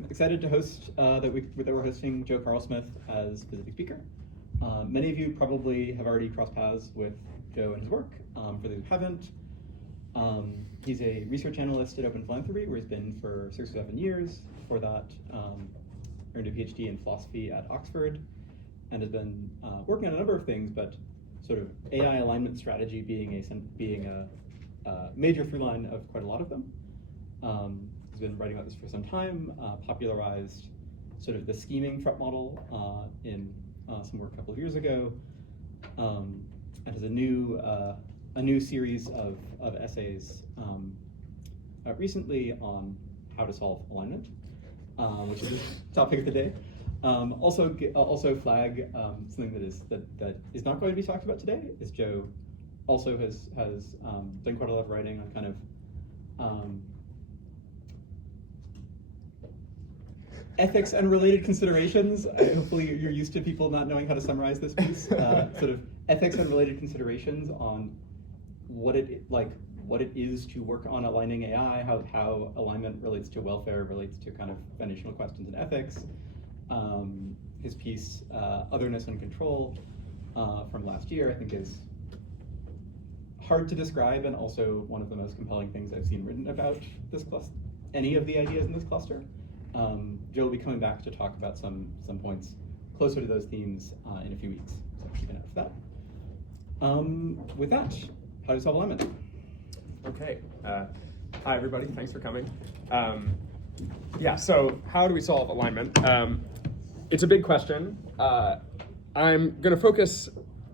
I'm excited to host that we're hosting Joe Carlsmith as visiting speaker. Many of you probably have already crossed paths with Joe and his work. For those who haven't, he's a research analyst at Open Philanthropy, where he's been for 6 or 7 years. Before that, earned a PhD in philosophy at Oxford, and has been working on a number of things, but sort of AI alignment strategy being a major through line of quite a lot of them. He's been writing about this for some time, popularized sort of the scheming threat model in some work a couple of years ago, and has a new series of essays recently on how to solve alignment, which is the topic of the day. Also flag something that is not going to be talked about today, is Joe also has done quite a lot of writing on kind of ethics and related considerations. Hopefully you're used to people not knowing how to summarize this piece. Sort of ethics and related considerations on what it is to work on aligning AI, how alignment relates to welfare, relates to kind of foundational questions in ethics. His piece, Otherness and Control, from last year, I think is hard to describe, and also one of the most compelling things I've seen written about this cluster, any of the ideas in this cluster. Joe will be coming back to talk about some points closer to those themes in a few weeks, so keep an eye out for that. With that, how to solve alignment? Okay. Hi, everybody. Thanks for coming. Yeah, so how do we solve alignment? It's a big question. I'm going to focus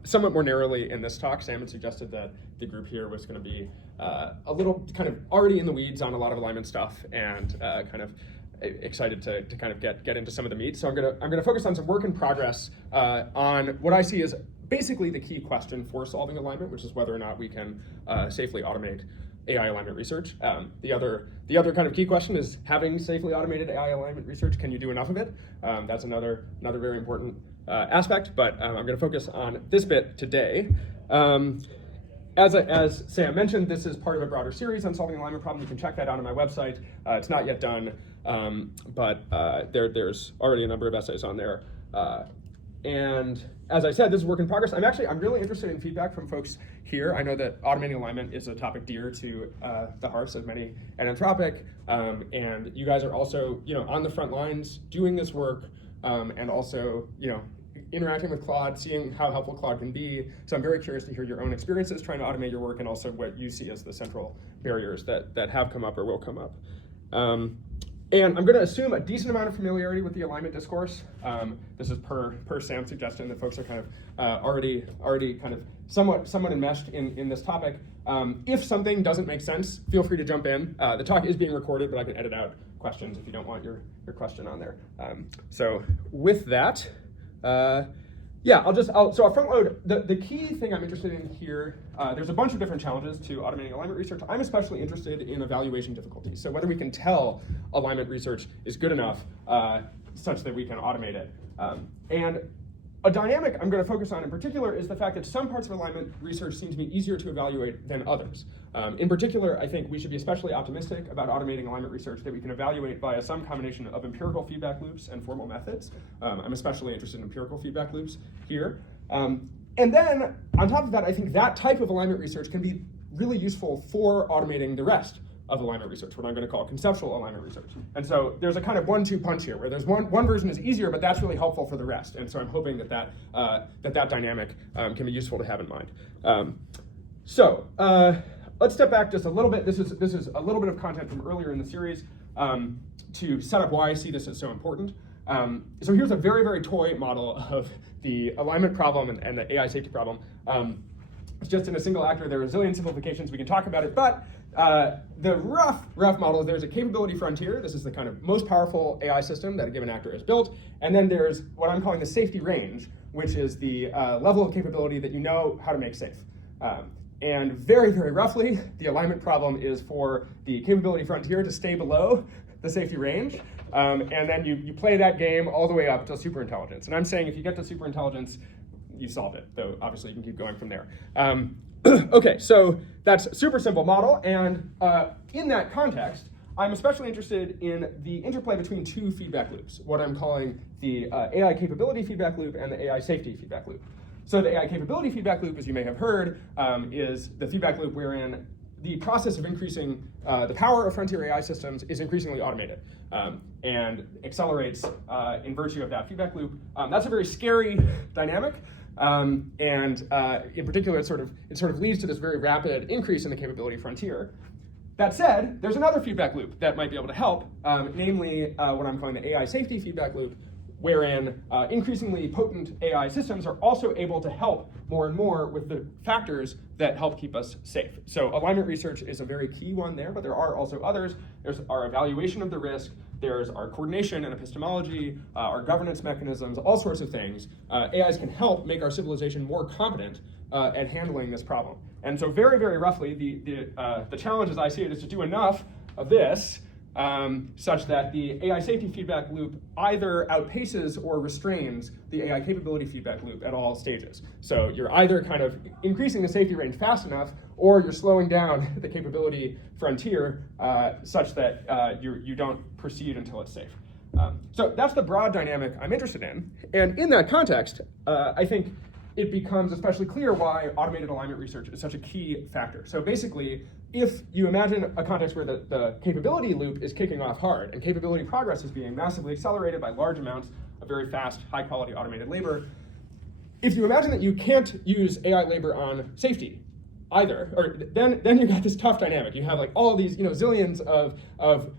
somewhat more narrowly in this talk. Sam had suggested that the group here was going to be a little kind of already in the weeds on a lot of alignment stuff, and kind of excited to kind of get into some of the meat. So I'm gonna focus on some work in progress on what I see as basically the key question for solving alignment, which is whether or not we can safely automate AI alignment research. The other kind of key question is, having safely automated AI alignment research, can you do enough of it? That's another very important aspect, but I'm going to focus on this bit today. As Sam mentioned, this is part of a broader series on solving alignment problems. You can check that out on my website. It's not yet done, but there's already a number of essays on there. And as I said, this is work in progress. I'm really interested in feedback from folks here. I know that automating alignment is a topic dear to the hearts of many at Anthropic, and you guys are also, on the front lines doing this work, and also, interacting with Claude, seeing how helpful Claude can be. So I'm very curious to hear your own experiences trying to automate your work, and also what you see as the central barriers that have come up or will come up. And I'm going to assume a decent amount of familiarity with the alignment discourse. This is per Sam's suggestion that folks are kind of already kind of somewhat enmeshed in this topic. If something doesn't make sense, feel free to jump in. The talk is being recorded, but I can edit out questions if you don't want your question on there. So with that, so I'll front load. The key thing I'm interested in here, there's a bunch of different challenges to automating alignment research. I'm especially interested in evaluation difficulties. So whether we can tell alignment research is good enough such that we can automate it. And a dynamic I'm going to focus on in particular is the fact that some parts of alignment research seem to be easier to evaluate than others. In particular, I think we should be especially optimistic about automating alignment research that we can evaluate via some combination of empirical feedback loops and formal methods. I'm especially interested in empirical feedback loops here. And then, on top of that, I think that type of alignment research can be really useful for automating the rest of alignment research, what I'm going to call conceptual alignment research. And so there's a kind of 1-2 punch here, where there's one version is easier, but that's really helpful for the rest. And so I'm hoping that dynamic can be useful to have in mind. Let's step back just a little bit. This is a little bit of content from earlier in the series to set up why I see this as so important. So here's a very, very toy model of the alignment problem and the AI safety problem. It's just in a single actor. There are a zillion simplifications. We can talk about it, but the rough model is there's a capability frontier. This is the kind of most powerful AI system that a given actor has built. And then there's what I'm calling the safety range, which is the level of capability that you know how to make safe. And very, very roughly, the alignment problem is for the capability frontier to stay below the safety range. And then you play that game all the way up to superintelligence. And I'm saying if you get to superintelligence, you solve it, though obviously you can keep going from there. Okay, so that's a super simple model, and in that context, I'm especially interested in the interplay between two feedback loops, what I'm calling the AI capability feedback loop and the AI safety feedback loop. So the AI capability feedback loop, as you may have heard, is the feedback loop wherein the process of increasing the power of frontier AI systems is increasingly automated and accelerates in virtue of that feedback loop. That's a very scary dynamic, and in particular, it sort of leads to this very rapid increase in the capability frontier. That said, there's another feedback loop that might be able to help, namely what I'm calling the AI safety feedback loop, wherein increasingly potent AI systems are also able to help more and more with the factors that help keep us safe. So alignment research is a very key one there, but there are also others. There's our evaluation of the risk, there's our coordination and epistemology, our governance mechanisms, all sorts of things. AIs can help make our civilization more competent at handling this problem. And so very, very roughly, the challenge as I see it is to do enough of this such that the AI safety feedback loop either outpaces or restrains the AI capability feedback loop at all stages. So you're either kind of increasing the safety range fast enough, or you're slowing down the capability frontier such that you don't proceed until it's safe. So that's the broad dynamic I'm interested in. And in that context, I think it becomes especially clear why automated alignment research is such a key factor. So basically, if you imagine a context where the capability loop is kicking off hard and capability progress is being massively accelerated by large amounts of very fast, high-quality automated labor, if you imagine that you can't use AI labor on safety either, or then you got this tough dynamic. You have like all of these zillions of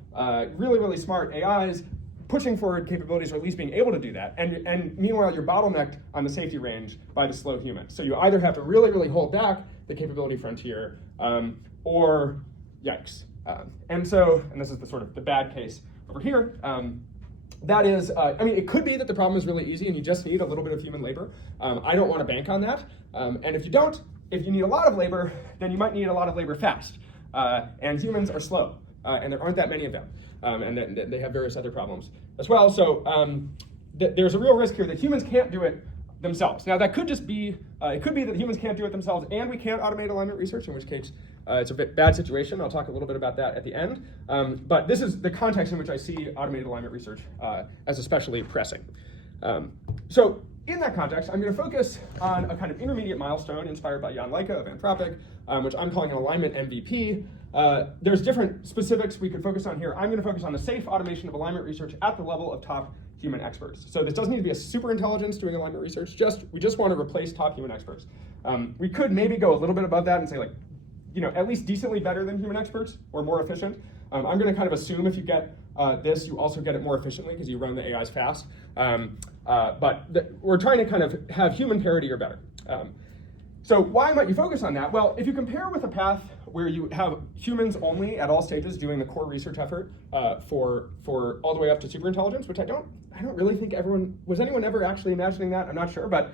really, really smart AIs pushing forward capabilities, or at least being able to do that. And meanwhile, you're bottlenecked on the safety range by the slow human. So you either have to really, really hold back the capability frontier, or yikes. And this is the sort of the bad case over here. That is, it could be that the problem is really easy and you just need a little bit of human labor. I don't want to bank on that. And if you need a lot of labor, then you might need a lot of labor fast. And humans are slow, and there aren't that many of them. And they have various other problems as well. So there's a real risk here that humans can't do it themselves. Now that could just be, it could be that humans can't do it themselves and we can't automate alignment research, in which case it's a bad situation. I'll talk a little bit about that at the end. But this is the context in which I see automated alignment research as especially pressing. So in that context, I'm going to focus on a kind of intermediate milestone inspired by Jan Leike of Anthropic, which I'm calling an alignment MVP. There's different specifics we could focus on here. I'm going to focus on the safe automation of alignment research at the level of top human experts. So this doesn't need to be a super intelligence doing alignment research. We just want to replace top human experts. We could maybe go a little bit above that and say at least decently better than human experts or more efficient. I'm going to kind of assume if you get this, you also get it more efficiently because you run the AIs fast. But we're trying to kind of have human parity or better. So why might you focus on that? Well, if you compare with a path where you have humans only at all stages doing the core research effort for all the way up to superintelligence, which I don't really think was anyone ever actually imagining that? I'm not sure. But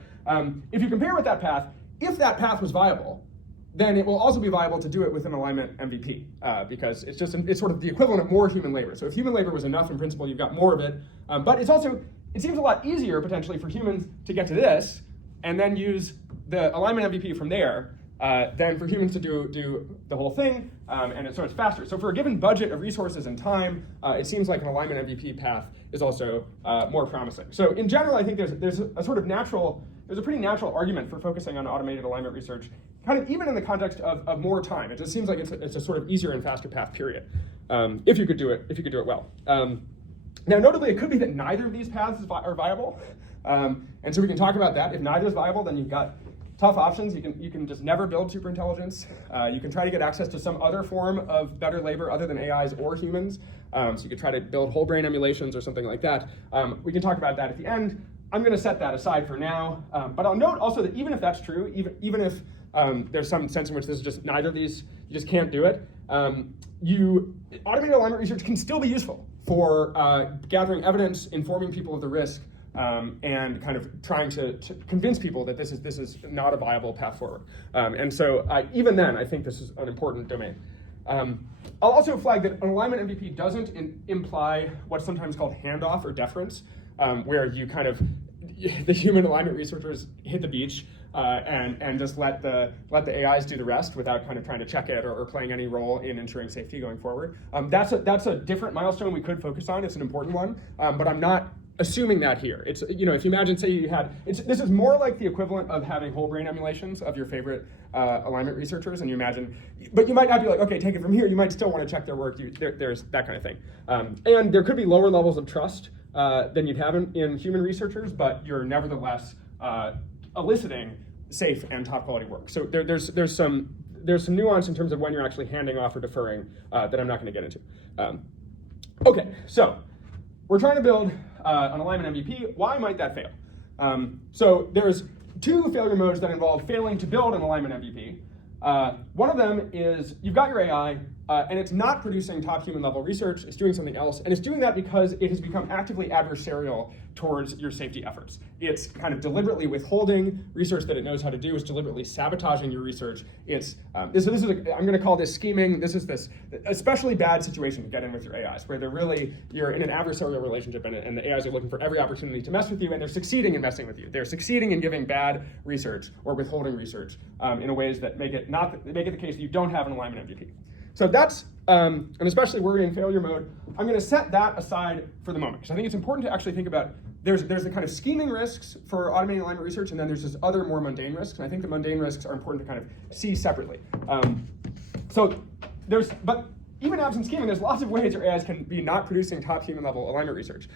if you compare with that path, if that path was viable, then it will also be viable to do it with an alignment MVP because it's sort of the equivalent of more human labor. So if human labor was enough in principle, you've got more of it. But it seems a lot easier potentially for humans to get to this and then use the alignment MVP from there than for humans to do the whole thing, and it's faster. So for a given budget of resources and time, it seems like an alignment MVP path is also more promising. So in general, I think there's a sort of there's a pretty natural argument for focusing on automated alignment research, kind of even in the context of more time. It just seems like it's a sort of easier and faster path, period, if you could do it well. Now, notably, it could be that neither of these paths are viable, and so we can talk about that. If neither is viable, then you've got tough options. You can just never build superintelligence. You can try to get access to some other form of better labor other than AIs or humans. So you could try to build whole brain emulations or something like that. We can talk about that at the end. I'm going to set that aside for now. But I'll note also that even if that's true, even if there's some sense in which this is just neither of these, you just can't do it, automated alignment research can still be useful for gathering evidence, informing people of the risk, and kind of trying to convince people that this is not a viable path forward. And so even then, I think this is an important domain. I'll also flag that an alignment MVP doesn't imply what's sometimes called handoff or deference, where you kind of the human alignment researchers hit the beach and just let the AIs do the rest without kind of trying to check it or playing any role in ensuring safety going forward. That's a different milestone we could focus on. It's an important one, but I'm not assuming that here. It's, if you imagine, say you had, this is more like the equivalent of having whole brain emulations of your favorite alignment researchers, and you imagine, but you might not be like, okay, take it from here. You might still want to check their work. There's that kind of thing. And there could be lower levels of trust than you'd have in human researchers, but you're nevertheless eliciting safe and top quality work. So there's some nuance in terms of when you're actually handing off or deferring that I'm not going to get into. Okay, so we're trying to build an alignment MVP. Why might that fail? So there's two failure modes that involve failing to build an alignment MVP. One of them is you've got your AI, and it's not producing top human level research, it's doing something else, and it's doing that because it has become actively adversarial towards your safety efforts. It's kind of deliberately withholding research that it knows how to do, it's deliberately sabotaging your research. It's, I'm gonna call this scheming. This is this especially bad situation to get in with your AIs, where you're in an adversarial relationship and the AIs are looking for every opportunity to mess with you, and they're succeeding in messing with you. They're succeeding in giving bad research or withholding research in ways that make it the case that you don't have an alignment MVP. So that's an especially worrying failure mode. I'm going to set that aside for the moment, because I think it's important to actually think about there's the kind of scheming risks for automating alignment research, and then there's this other more mundane risks, and I think the mundane risks are important to kind of see separately. But even absent scheming, there's lots of ways your AIs can be not producing top human level alignment research.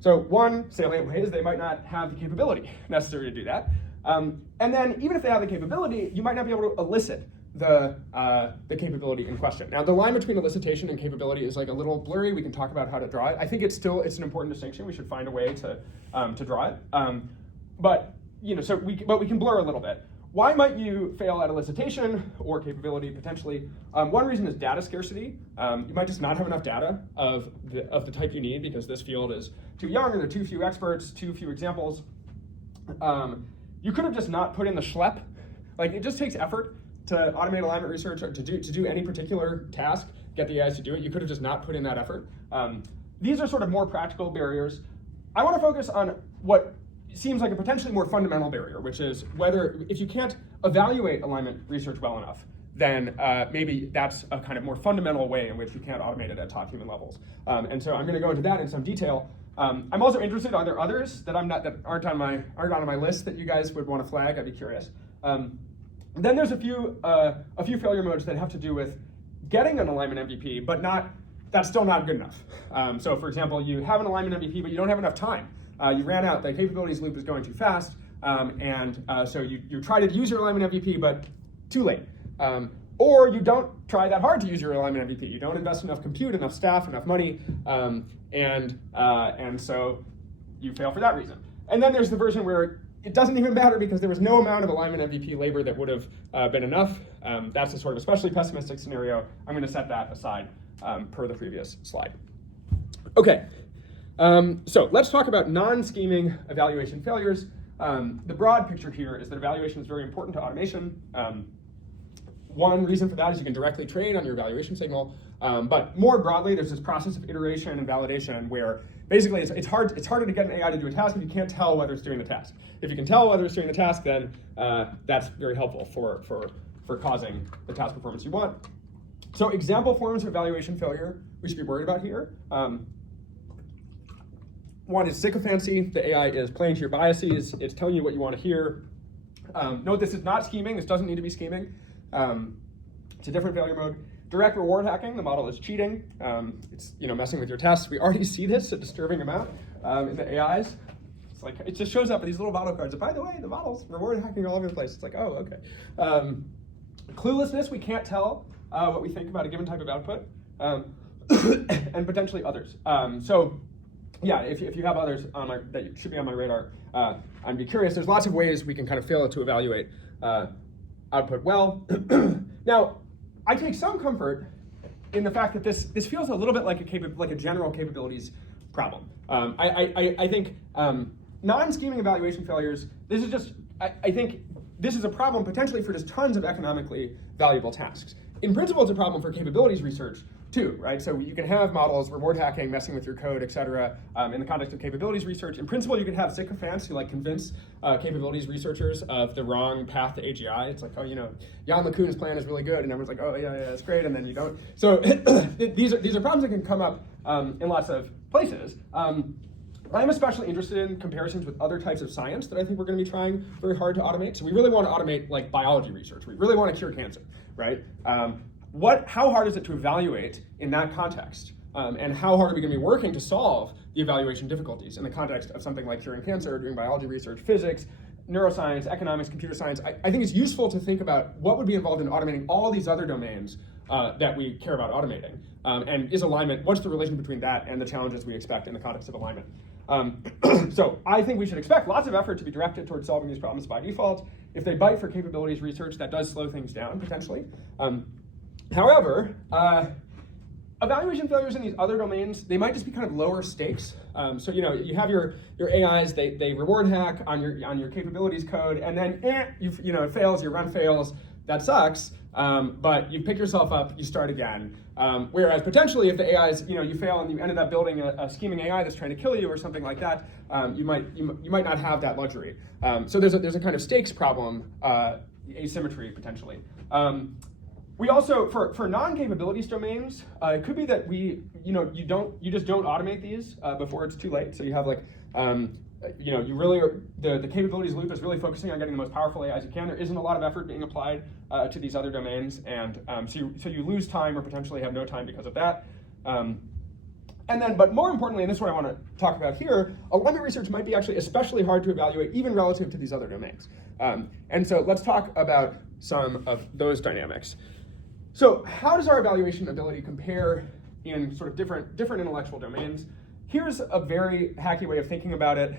So one salient way is they might not have the capability necessary to do that. And then even if they have the capability, you might not be able to elicit the capability in question. Now, the line between elicitation and capability is like a little blurry. We can talk about how to draw it. I think it's an important distinction. We should find a way to draw it. But we can blur a little bit. Why might you fail at elicitation or capability potentially? One reason is data scarcity. You might just not have enough data of the type you need because this field is too young and there are too few experts, too few examples. You could have just not put in the schlep. Like, it just takes effort to automate alignment research or to do any particular task, get the AIs to do it. You could have just not put in that effort. These are sort of more practical barriers. I want to focus on what seems like a potentially more fundamental barrier, which is if you can't evaluate alignment research well enough, then maybe that's a kind of more fundamental way in which you can't automate it at top human levels. And so I'm going to go into that in some detail. I'm also interested, are there others that aren't on my list that you guys would want to flag? I'd be curious. Then there's a few failure modes that have to do with getting an alignment MVP, but that's still not good enough. So for example, you have an alignment MVP, but you don't have enough time. You ran out, the capabilities loop is going too fast, so you try to use your alignment MVP, but too late. Or you don't try that hard to use your alignment MVP. You don't invest enough compute, enough staff, enough money, and so you fail for that reason. And then there's the version where it doesn't even matter because there was no amount of alignment MVP labor that would have been enough. That's a sort of especially pessimistic scenario. I'm going to set that aside per the previous slide. Okay, so let's talk about non-scheming evaluation failures. The broad picture here is that evaluation is very important to automation. One reason for that is you can directly train on your evaluation signal, but more broadly, there's this process of iteration and validation where basically it's harder to get an AI to do a task if you can't tell whether it's doing the task. If you can tell whether it's doing the task, then that's very helpful for causing the task performance you want. So example forms of evaluation failure we should be worried about here. One is sycophancy. The AI is playing to your biases. It's telling you what you want to hear. Note this is not scheming. This doesn't need to be scheming. It's a different failure mode. Direct reward hacking. The model is cheating. It's messing with your tests. We already see this a disturbing amount in the AIs. It's like it just shows up in these little model cards. And by the way, the model's reward hacking all over the place. It's like, oh, okay. Cluelessness. We can't tell what we think about a given type of output, and potentially others. So yeah, if you have others that should be on my radar, I'd be curious. There's lots of ways we can kind of fail to evaluate output well. Now, I take some comfort in the fact that this feels a little bit like a general capabilities problem. I think non-scheming evaluation failures. I think this is a problem potentially for just tons of economically valuable tasks. In principle, it's a problem for capabilities research, too, right? So you can have models, reward hacking, messing with your code, et cetera, in the context of capabilities research. In principle, you can have sycophants who like convince capabilities researchers of the wrong path to AGI. It's like, oh, Jan LeCun's plan is really good, and everyone's like, oh, yeah, it's great, and then you don't. So these are problems that can come up in lots of places. I'm especially interested in comparisons with other types of science that I think we're going to be trying very hard to automate. So we really want to automate like biology research. We really want to cure cancer, right? How hard is it to evaluate in that context? And how hard are we going to be working to solve the evaluation difficulties in the context of something like curing cancer, doing biology research, physics, neuroscience, economics, computer science? I think it's useful to think about what would be involved in automating all these other domains that we care about automating. And is alignment, what's the relation between that and the challenges we expect in the context of alignment? So I think we should expect lots of effort to be directed towards solving these problems by default. If they bite for capabilities research, that does slow things down potentially. However, evaluation failures in these other domains, they might just be kind of lower stakes. So you have your AIs, they reward hack on your capabilities code, and then it fails, your run fails. That sucks. But you pick yourself up, you start again. Whereas potentially, if the AIs, you fail and you ended up building a scheming AI that's trying to kill you or something like that, you might not have that luxury. So there's a kind of stakes problem, asymmetry potentially. We also, for non-capabilities domains, it could be that you just don't automate these before it's too late. So you have like, you really are, the capabilities loop is really focusing on getting the most powerful AIs you can. There isn't a lot of effort being applied to these other domains, and so you lose time or potentially have no time because of that. But more importantly, and this is what I want to talk about here, alignment research might be actually especially hard to evaluate, even relative to these other domains. And so let's talk about some of those dynamics. So how does our evaluation ability compare in sort of different intellectual domains? Here's a very hacky way of thinking about it.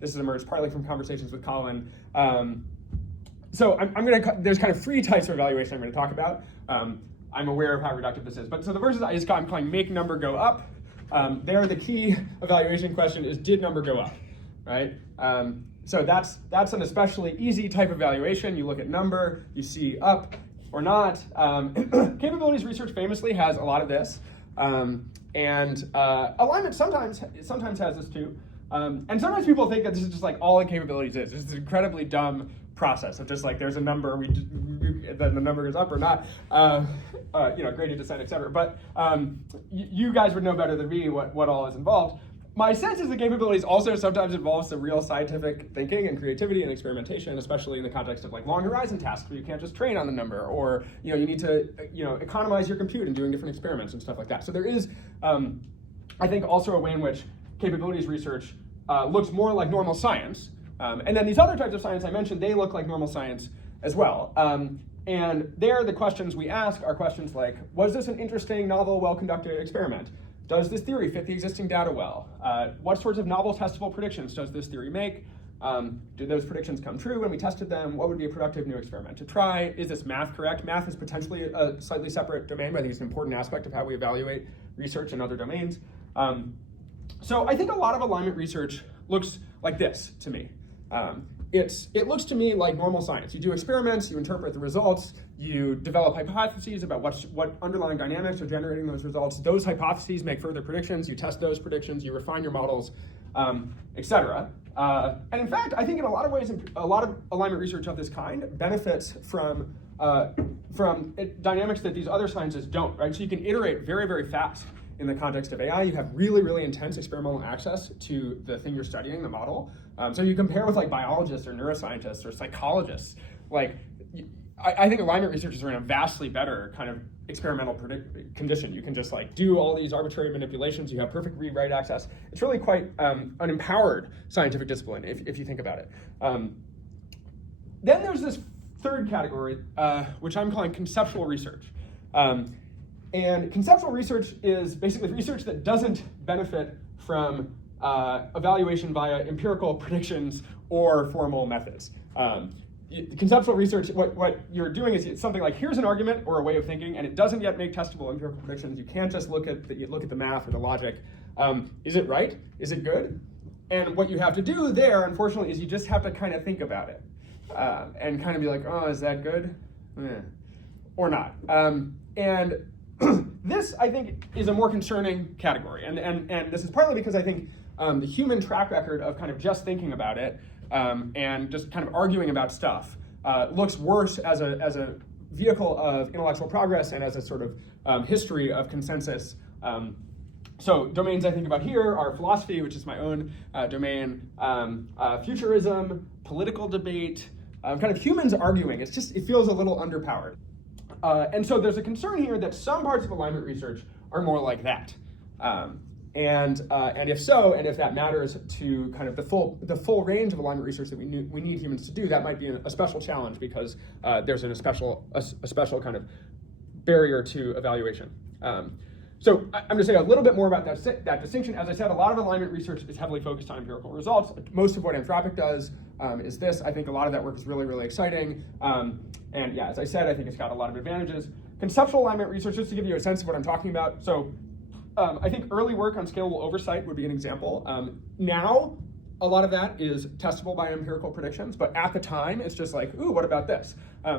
This has emerged partly from conversations with Colin. So there's kind of three types of evaluation I'm going to talk about. I'm aware of how reductive this is. But so the verses I'm calling make number go up. There, the key evaluation question is, did number go up, right? So that's an especially easy type of evaluation. You look at number, you see up or not. Capabilities research famously has a lot of this. And alignment sometimes has this too. And sometimes people think that this is just like all the capabilities is. This is an incredibly dumb process of just like there's a number, then the number goes up or not, gradient descent, et cetera. But you guys would know better than me what all is involved. My sense is the capabilities also sometimes involves some real scientific thinking and creativity and experimentation, especially in the context of like long horizon tasks where you can't just train on the number, or you need to economize your compute in doing different experiments and stuff like that. So there is, I think, also a way in which capabilities research looks more like normal science, and then these other types of science I mentioned, they look like normal science as well. And there, the questions we ask are questions like, was this an interesting, novel, well-conducted experiment? Does this theory fit the existing data well? What sorts of novel testable predictions does this theory make? Did those predictions come true when we tested them? What would be a productive new experiment to try? Is this math correct? Math is potentially a slightly separate domain, but I think it's an important aspect of how we evaluate research in other domains. So I think a lot of alignment research looks like this to me. It looks to me like normal science. You do experiments, you interpret the results, you develop hypotheses about what underlying dynamics are generating those results. Those hypotheses make further predictions, you test those predictions, you refine your models, et cetera. And in fact, I think in a lot of ways, a lot of alignment research of this kind benefits from dynamics that these other sciences don't, right? So you can iterate very, very fast. In the context of AI, you have really, really intense experimental access to the thing you're studying, the model. So you compare with like biologists or neuroscientists or psychologists. Like, I think alignment researchers are in a vastly better kind of experimental condition. You can just like do all these arbitrary manipulations. You have perfect read-write access. It's really quite an empowered scientific discipline if you think about it. Then there's this third category, which I'm calling conceptual research. And conceptual research is basically research that doesn't benefit from evaluation via empirical predictions or formal methods. Conceptual research, what you're doing is it's something like, here's an argument or a way of thinking, and it doesn't yet make testable empirical predictions. You can't just look at the math or the logic. Is it right? Is it good? And what you have to do there, unfortunately, is you just have to kind of think about it and kind of be like, oh, is that good? Or not. And this, I think, is a more concerning category. And this is partly because I think the human track record of kind of just thinking about it and just kind of arguing about stuff looks worse as a vehicle of intellectual progress and as a sort of history of consensus. So domains I think about here are philosophy, which is my own domain, futurism, political debate, kind of humans arguing. It feels a little underpowered. And so there's a concern here that some parts of alignment research are more like that. And if so, and if that matters to kind of the full range of alignment research that we need humans to do, that might be a special challenge because there's a special kind of barrier to evaluation. So I'm going to say a little bit more about that distinction. As I said, a lot of alignment research is heavily focused on empirical results. Most of what Anthropic does is this. I think a lot of that work is really, really exciting. And yeah, as I said, I think it's got a lot of advantages. Conceptual alignment research, just to give you a sense of what I'm talking about. So I think early work on scalable oversight would be an example. Now, a lot of that is testable by empirical predictions, but at the time, it's just like, ooh, what about this?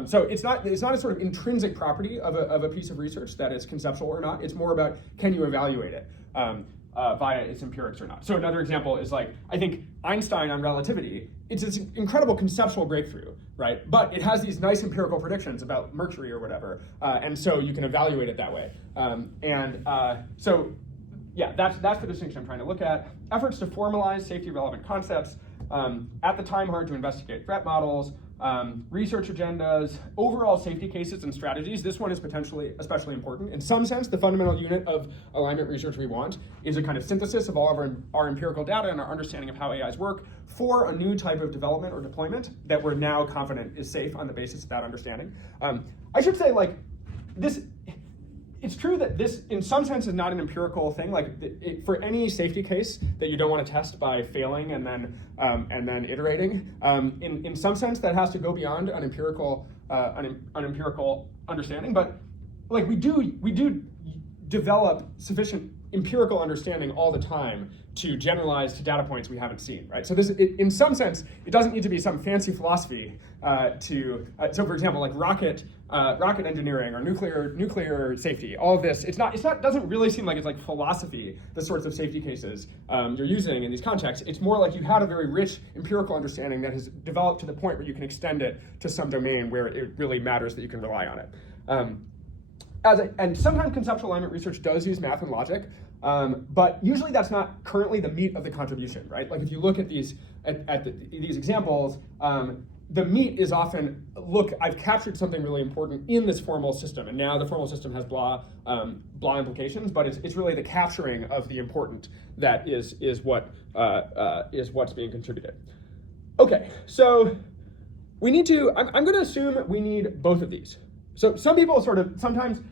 So it's not a sort of intrinsic property of a piece of research that it's conceptual or not. It's more about, can you evaluate it via its empirics or not? So another example is like, I think Einstein on relativity, it's an incredible conceptual breakthrough, right? But it has these nice empirical predictions about Mercury or whatever, and so you can evaluate it that way. So yeah, that's the distinction I'm trying to look at. Efforts to formalize safety-relevant concepts, at the time hard to investigate threat models, research agendas, overall safety cases and strategies. This one is potentially especially important. In some sense, the fundamental unit of alignment research we want is a kind of synthesis of all of our empirical data and our understanding of how AIs work for a new type of development or deployment that we're now confident is safe on the basis of that understanding. I should say, like, this. It's true that this, in some sense, is not an empirical thing. Like for any safety case that you don't want to test by failing and then iterating, in some sense that has to go beyond an empirical understanding. But like we do develop sufficient empirical understanding all the time to generalize to data points we haven't seen, right? So this, in some sense, it doesn't need to be some fancy philosophy so for example, like rocket engineering or nuclear safety, all of this, doesn't really seem like it's like philosophy, the sorts of safety cases you're using in these contexts. It's more like you had a very rich empirical understanding that has developed to the point where you can extend it to some domain where it really matters that you can rely on it. And sometimes conceptual alignment research does use math and logic, but usually that's not currently the meat of the contribution, right? Like if you look at these examples, the meat is often, look, I've captured something really important in this formal system, and now the formal system has blah implications, but it's really the capturing of the important that is what's being contributed. Okay, so we need to. I'm going to assume we need both of these. So some people sometimes,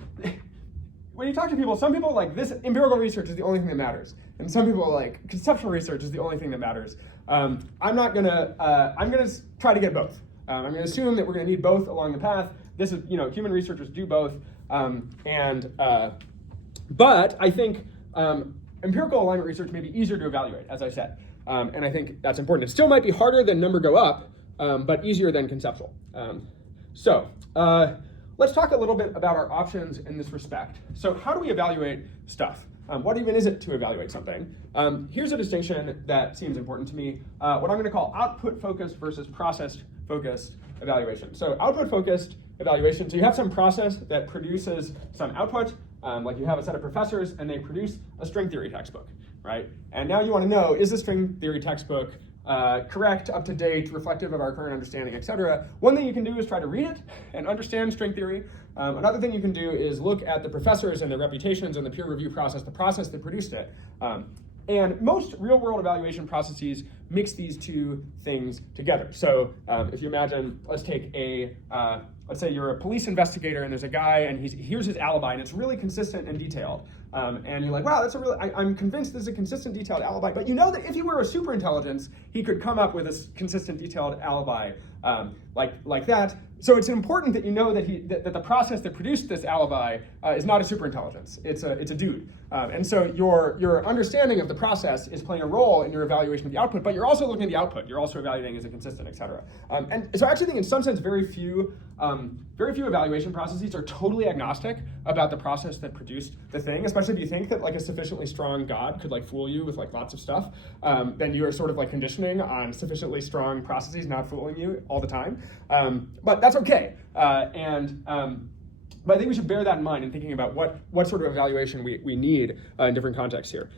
when you talk to people, some people like this empirical research is the only thing that matters. And some people like conceptual research is the only thing that matters. I'm gonna try to get both. I'm gonna assume that we're gonna need both along the path. This is, human researchers do both. But I think empirical alignment research may be easier to evaluate, as I said. And I think that's important. It still might be harder than number go up, but easier than conceptual. Let's talk a little bit about our options in this respect. So how do we evaluate stuff? What even is it to evaluate something? Here's a distinction that seems important to me, what I'm going to call output-focused versus process-focused evaluation. So output-focused evaluation, so you have some process that produces some output, like you have a set of professors and they produce a string theory textbook, right? And now you want to know, is the string theory textbook correct, up to date, reflective of our current understanding, etc. One thing you can do is try to read it and understand string theory. Another thing you can do is look at the professors and their reputations and the peer review process, the process that produced it. And most real-world evaluation processes mix these two things together. So if you imagine, let's say you're a police investigator and there's a guy and here's his alibi and it's really consistent and detailed. And you're like, wow, I'm convinced this is a consistent, detailed alibi. But you know that if he were a superintelligence, he could come up with a consistent, detailed alibi like that. So it's important that you know that the process that produced this alibi is not a superintelligence. It's a dude. And so your understanding of the process is playing a role in your evaluation of the output, but you're also looking at the output. You're also evaluating is it consistent, et cetera. And so I actually think in some sense very few very few evaluation processes are totally agnostic about the process that produced the thing, especially if you think that like a sufficiently strong God could like fool you with like lots of stuff, then you are sort of like conditioning on sufficiently strong processes not fooling you all the time. But that's okay. But I think we should bear that in mind in thinking about what sort of evaluation we need in different contexts here.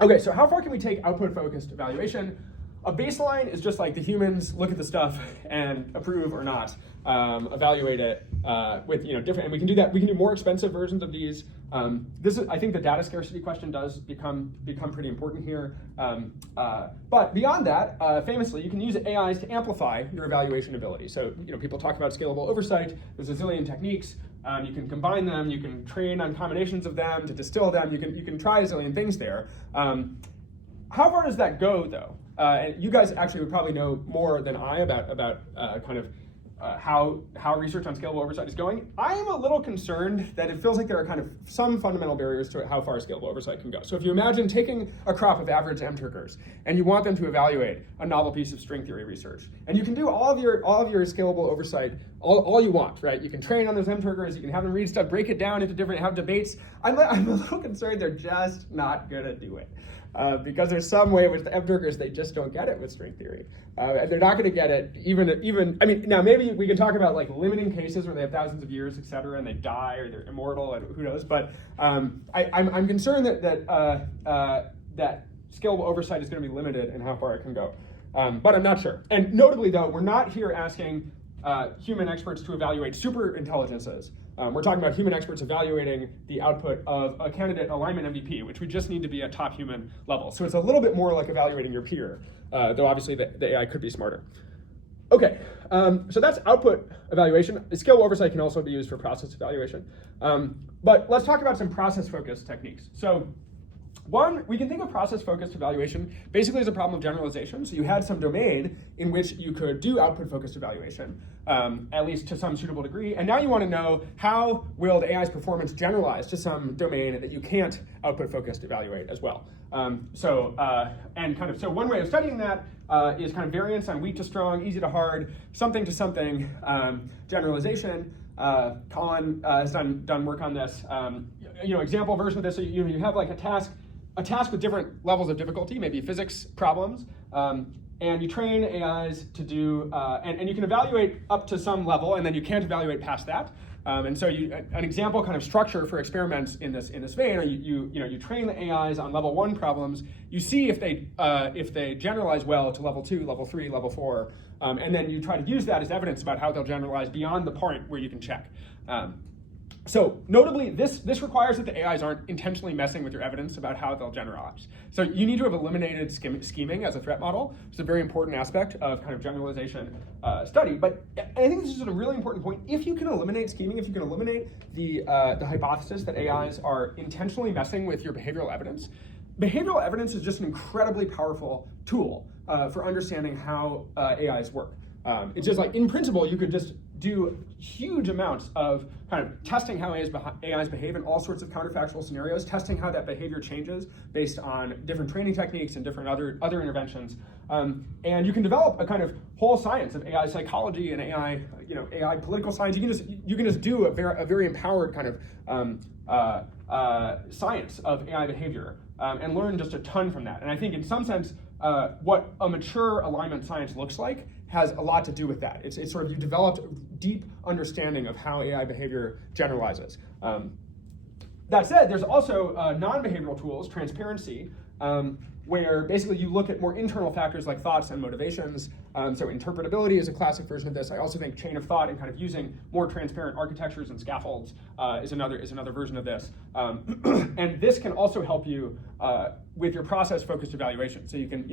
Okay, so how far can we take output-focused evaluation? A baseline is just like the humans look at the stuff and approve or not, evaluate it with different, and we can do that. We can do more expensive versions of these. I think the data scarcity question does become pretty important here. But beyond that, famously, you can use AIs to amplify your evaluation ability. So people talk about scalable oversight. There's a zillion techniques. You can combine them. You can train on combinations of them to distill them. You can try a zillion things there. How far does that go, though? And you guys actually would probably know more than I about how research on scalable oversight is going. I am a little concerned that it feels like there are kind of some fundamental barriers to how far scalable oversight can go. So if you imagine taking a crop of average MTurkers and you want them to evaluate a novel piece of string theory research, and you can do all of your scalable oversight all you want, right? You can train on those MTurkers, you can have them read stuff, break it down into have debates. I'm a little concerned they're just not gonna do it. Because there's some way in which the MTurkers, they just don't get it with string theory. And they're not going to get it now maybe we can talk about like limiting cases where they have thousands of years, et cetera, and they die or they're immortal, and who knows. But I'm concerned that scalable oversight is going to be limited in how far it can go. But I'm not sure. And notably, though, we're not here asking human experts to evaluate super intelligences. We're talking about human experts evaluating the output of a candidate alignment MVP, which we just need to be at top human level. So it's a little bit more like evaluating your peer, though obviously the AI could be smarter. Okay, so that's output evaluation. Scalable oversight can also be used for process evaluation. But let's talk about some process-focused techniques. So one, we can think of process-focused evaluation basically as a problem of generalization. So you had some domain in which you could do output-focused evaluation, at least to some suitable degree. And now you want to know how will the AI's performance generalize to some domain that you can't output-focused evaluate as well. So one way of studying that is kind of variance on weak to strong, easy to hard, something to something generalization. Colin has done work on this. Example version of this. So you have like a task with different levels of difficulty, maybe physics problems, and you train AIs to do, and you can evaluate up to some level, and then you can't evaluate past that. And so an example kind of structure for experiments in this vein, or you train the AIs on level 1 problems. You see if they generalize well to level 2, level 3, level 4, and then you try to use that as evidence about how they'll generalize beyond the point where you can check. So notably, this requires that the AIs aren't intentionally messing with your evidence about how they'll generalize. So you need to have eliminated scheming as a threat model. It's a very important aspect of kind of generalization study. But I think this is a really important point. If you can eliminate scheming, if you can eliminate the hypothesis that AIs are intentionally messing with your behavioral evidence is just an incredibly powerful tool for understanding how AIs work. It's just like, in principle, you could just do huge amounts of kind of testing how AIs behave in all sorts of counterfactual scenarios, testing how that behavior changes based on different training techniques and different other interventions. And you can develop a kind of whole science of AI psychology and AI political science. You can just do a very empowered kind of science of AI behavior and learn just a ton from that. And I think in some sense, what a mature alignment science looks like has a lot to do with that. It's sort of, you developed deep understanding of how AI behavior generalizes. That said, there's also non-behavioral tools, transparency, where basically you look at more internal factors like thoughts and motivations. So interpretability is a classic version of this. I also think chain of thought and kind of using more transparent architectures and scaffolds is another version of this. And this can also help you with your process-focused evaluation. So you can,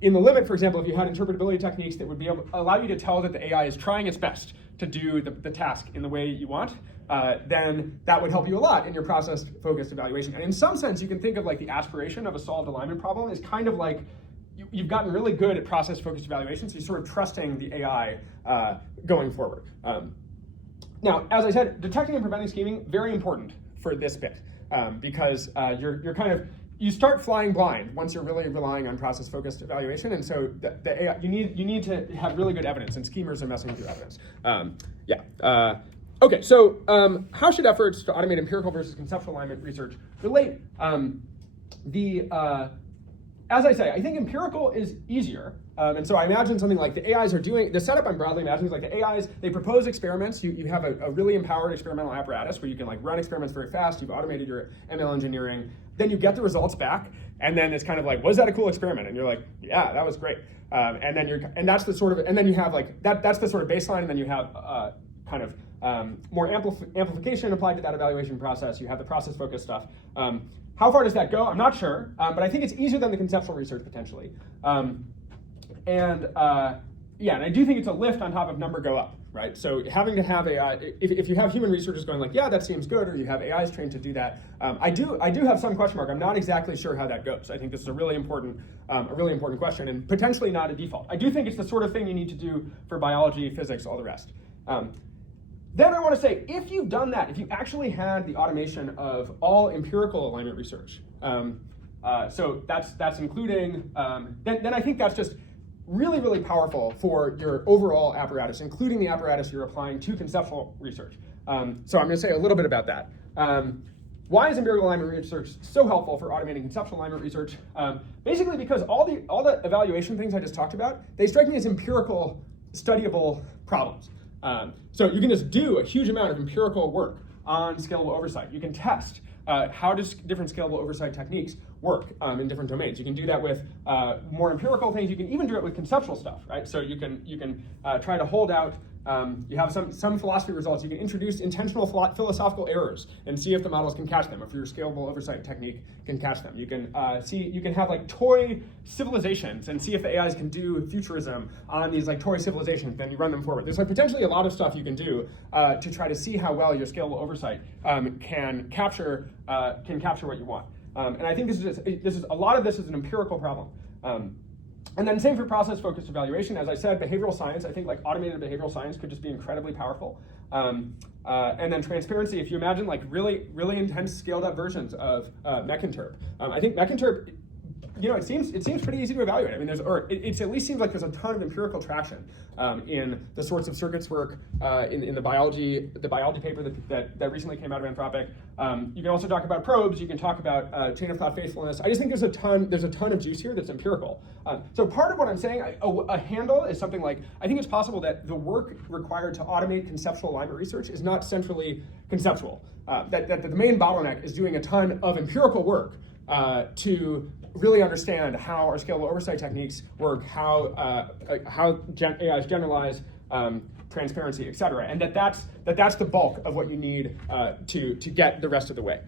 in the limit, for example, if you had interpretability techniques that would be able to allow you to tell that the AI is trying its best to do the task in the way you want, then that would help you a lot in your process-focused evaluation. And in some sense, you can think of like the aspiration of a solved alignment problem is kind of like you've gotten really good at process-focused evaluation, so you're sort of trusting the AI going forward. Now, as I said, detecting and preventing scheming, very important for this bit, because you're kind of you start flying blind once you're really relying on process-focused evaluation, and so the AI, you need to have really good evidence, and schemers are messing with your evidence. Okay, so how should efforts to automate empirical versus conceptual alignment research relate? As I say, I think empirical is easier. And so I imagine something like the AIs are doing, the setup I'm broadly imagining is like the AIs, they propose experiments. You have a really empowered experimental apparatus where you can like run experiments very fast. You've automated your ML engineering. Then you get the results back. And then it's kind of like, was that a cool experiment? And you're like, yeah, that was great. And that's the sort of, and then you have like, that's the sort of baseline. And then you have kind of more amplification applied to that evaluation process. You have the process-focused stuff. How far does that go? I'm not sure, but I think it's easier than the conceptual research potentially. And I do think it's a lift on top of number go up, right? So having to have if you have human researchers going like, yeah, that seems good, or you have AIs trained to do that, I do have some question mark. I'm not exactly sure how that goes. I think this is a really important question, and potentially not a default. I do think it's the sort of thing you need to do for biology, physics, all the rest. Then I want to say, if you've done that, if you actually had the automation of all empirical alignment research, so that's including, then I think that's just really, really powerful for your overall apparatus, including the apparatus you're applying to conceptual research. So I'm going to say a little bit about that. Why is empirical alignment research so helpful for automating conceptual alignment research? Basically because all the evaluation things I just talked about, they strike me as empirical, studyable problems. So you can just do a huge amount of empirical work on scalable oversight. You can test how does different scalable oversight techniques work in different domains. You can do that with more empirical things. You can even do it with conceptual stuff, right? So you can try to hold out. You have some philosophy results. You can introduce intentional philosophical errors and see if the models can catch them, if your scalable oversight technique can catch them. You can have like toy civilizations and see if the AIs can do futurism on these like toy civilizations. Then you run them forward. There's like potentially a lot of stuff you can do to try to see how well your scalable oversight can capture what you want. And I think this is a lot of this is an empirical problem. And then same for process-focused evaluation. As I said, behavioral science, I think like automated behavioral science could just be incredibly powerful. And then transparency, if you imagine like really, really intense scaled up versions of MECINTERP. I think MECINTERP, it seems pretty easy to evaluate. I mean, it at least seems like there's a ton of empirical traction in the sorts of circuits work in the biology paper that recently came out of Anthropic. You can also talk about probes. You can talk about chain of thought faithfulness. I just think there's a ton of juice here that's empirical. So part of what I'm saying, a handle is something like, I think it's possible that the work required to automate conceptual alignment research is not centrally conceptual. That the main bottleneck is doing a ton of empirical work to really understand how our scalable oversight techniques work, how AIs generalize, transparency, et cetera, and that's the bulk of what you need to get the rest of the way.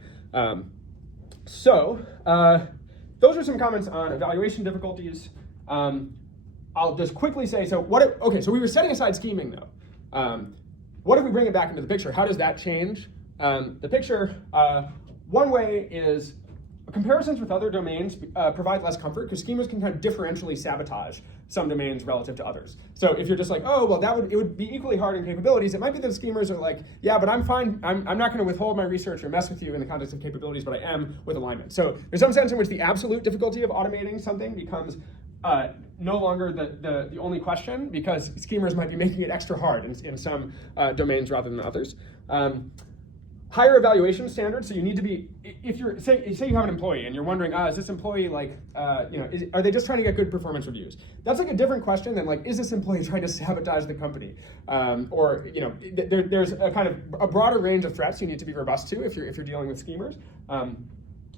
Those are some comments on evaluation difficulties. I'll just quickly say, so we were setting aside scheming though. What if we bring it back into the picture? How does that change the picture? One way is comparisons with other domains provide less comfort because schemers can kind of differentially sabotage some domains relative to others. So if you're just like, oh, well, it would be equally hard in capabilities, it might be that schemers are like, yeah, but I'm fine. I'm not going to withhold my research or mess with you in the context of capabilities, but I am with alignment. So there's some sense in which the absolute difficulty of automating something becomes no longer the only question because schemers might be making it extra hard in some domains rather than others. Higher evaluation standards, so you need to be, if you're, say you have an employee and you're wondering, is this employee like, are they just trying to get good performance reviews? That's like a different question than like, is this employee trying to sabotage the company? There's a kind of a broader range of threats you need to be robust to if you're dealing with schemers. And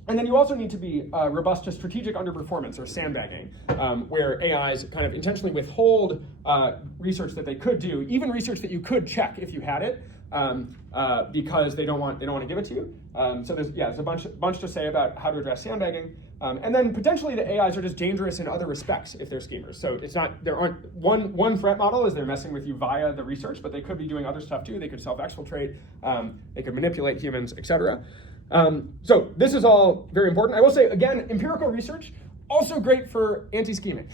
then you also need to be robust to strategic underperformance or sandbagging, where AIs kind of intentionally withhold research that they could do, even research that you could check if you had it, because they don't want to give it to you. So there's a bunch to say about how to address sandbagging, and then potentially the AIs are just dangerous in other respects if they're schemers. So there aren't one threat model is they're messing with you via the research, but they could be doing other stuff too. They could self-exfiltrate, they could manipulate humans, etc. So this is all very important. I will say again, empirical research also great for anti-scheming.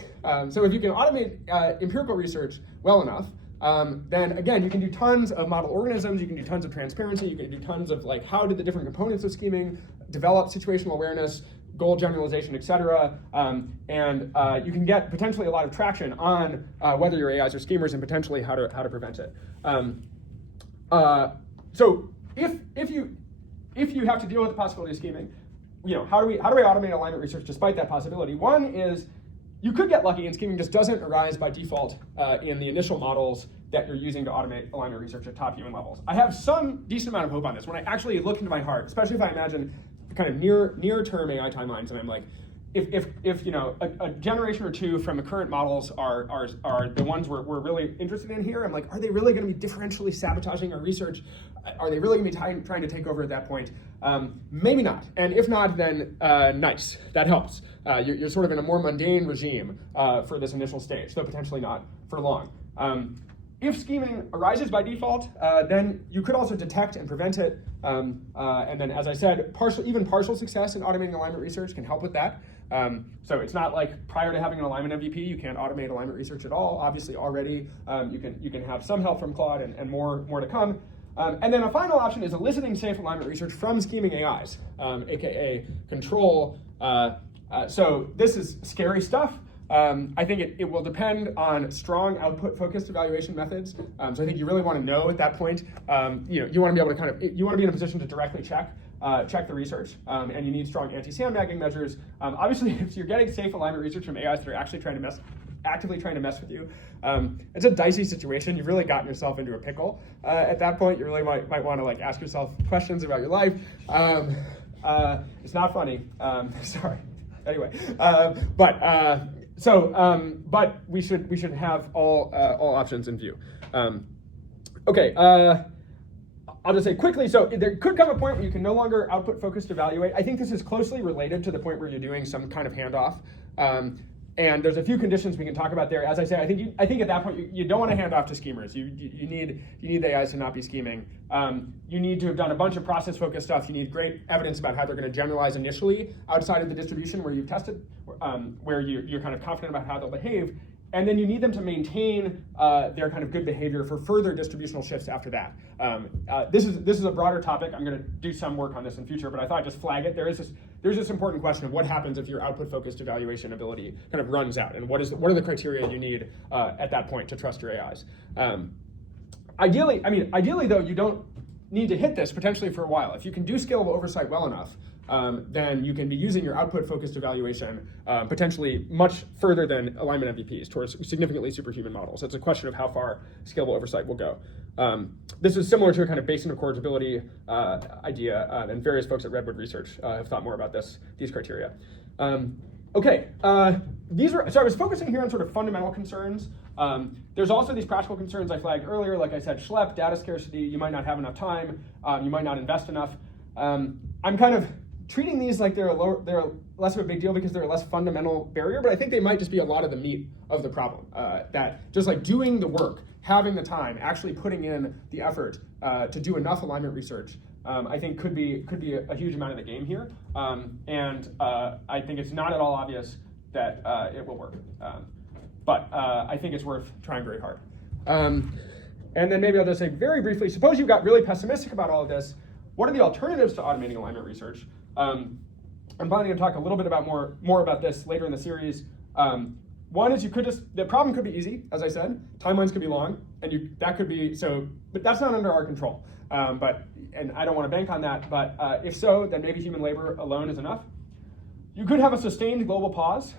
So if you can automate empirical research well enough. Then again, you can do tons of model organisms, you can do tons of transparency, you can do tons of like how did the different components of scheming develop situational awareness, goal generalization, etc. And you can get potentially a lot of traction on whether your AIs are schemers and potentially how to prevent it. So if you have to deal with the possibility of scheming, how do we automate alignment research despite that possibility? One is you could get lucky and scheming just doesn't arise by default in the initial models that you're using to automate alignment research at top human levels. I have some decent amount of hope on this. When I actually look into my heart, especially if I imagine kind of near-term AI timelines, and I'm like, if a generation or two from the current models are the ones we're really interested in here, I'm like, are they really going to be differentially sabotaging our research? Are they really going to be trying to take over at that point? Maybe not. And if not, then nice. That helps. You're sort of in a more mundane regime for this initial stage, though potentially not for long. If scheming arises by default, then you could also detect and prevent it. And then, as I said, even partial success in automating alignment research can help with that. So it's not like prior to having an alignment MVP, you can't automate alignment research at all. Obviously, already you can have some help from Claude and more to come. And then a final option is eliciting safe alignment research from scheming AIs, aka control. So this is scary stuff. I think it will depend on strong output-focused evaluation methods. So I think you really want to know at that point. You want to be able to you want to be in a position to directly check the research, and you need strong anti-sandbagging measures. Obviously, if you're getting safe alignment research from AIs that are actually actively trying to mess with you, it's a dicey situation. You've really gotten yourself into a pickle. At that point, you really might want to ask yourself questions about your life. It's not funny. Sorry. Anyway, but we should have all options in view. Okay. I'll just say quickly, so there could come a point where you can no longer output-focused evaluate. I think this is closely related to the point where you're doing some kind of handoff. And there's a few conditions we can talk about there. As I say, I think at that point you don't want to hand off to schemers. You need the AIs to not be scheming. You need to have done a bunch of process-focused stuff. You need great evidence about how they're going to generalize initially outside of the distribution where you've tested, where you're kind of confident about how they'll behave. And then you need them to maintain their kind of good behavior for further distributional shifts after that. This is a broader topic. I'm going to do some work on this in future, but I thought I'd just flag it. There's this important question of what happens if your output-focused evaluation ability kind of runs out, and what are the criteria you need at that point to trust your AIs. Ideally though, you don't need to hit this potentially for a while. If you can do scalable oversight well enough, then you can be using your output-focused evaluation potentially much further than alignment MVPs towards significantly superhuman models. It's a question of how far scalable oversight will go. This is similar to a kind of Bayesian incorrigibility idea, and various folks at Redwood Research have thought more about these criteria. Okay, so I was focusing here on sort of fundamental concerns. There's also these practical concerns I flagged earlier. Like I said, schlep, data scarcity, you might not have enough time, you might not invest enough. I'm kind of treating these like they're less of a big deal because they're a less fundamental barrier, but I think they might just be a lot of the meat of the problem. That just like doing the work, having the time, actually putting in the effort to do enough alignment research, I think could be a huge amount of the game here. And I think it's not at all obvious that it will work. But I think it's worth trying very hard. And then maybe I'll just say very briefly, suppose you got really pessimistic about all of this, what are the alternatives to automating alignment research? I'm planning to talk a little bit about more about this later in the series. One is the problem could be easy, as I said. Timelines could be long, and that could be so, but that's not under our control. And I don't want to bank on that, but if so, then maybe human labor alone is enough. You could have a sustained global pause,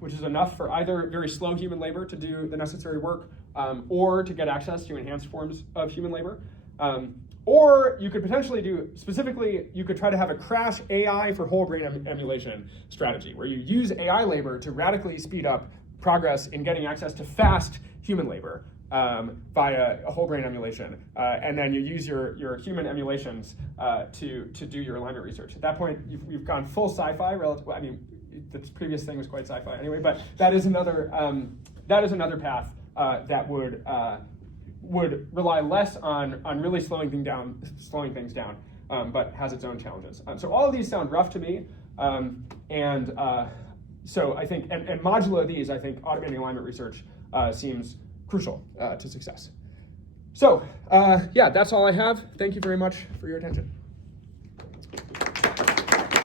which is enough for either very slow human labor to do the necessary work, or to get access to enhanced forms of human labor. Or you could potentially you could try to have a crash AI for whole brain emulation strategy, where you use AI labor to radically speed up progress in getting access to fast human labor via a whole brain emulation. And then you use your human emulations to do your alignment research. At that point, you've gone full sci-fi relative. I mean, the previous thing was quite sci-fi anyway, but that is another path that would rely less on really slowing things down, but has its own challenges. So all of these sound rough to me, so I think, and modulo these, I think automating alignment research seems crucial to success. So yeah, that's all I have. Thank you very much for your attention.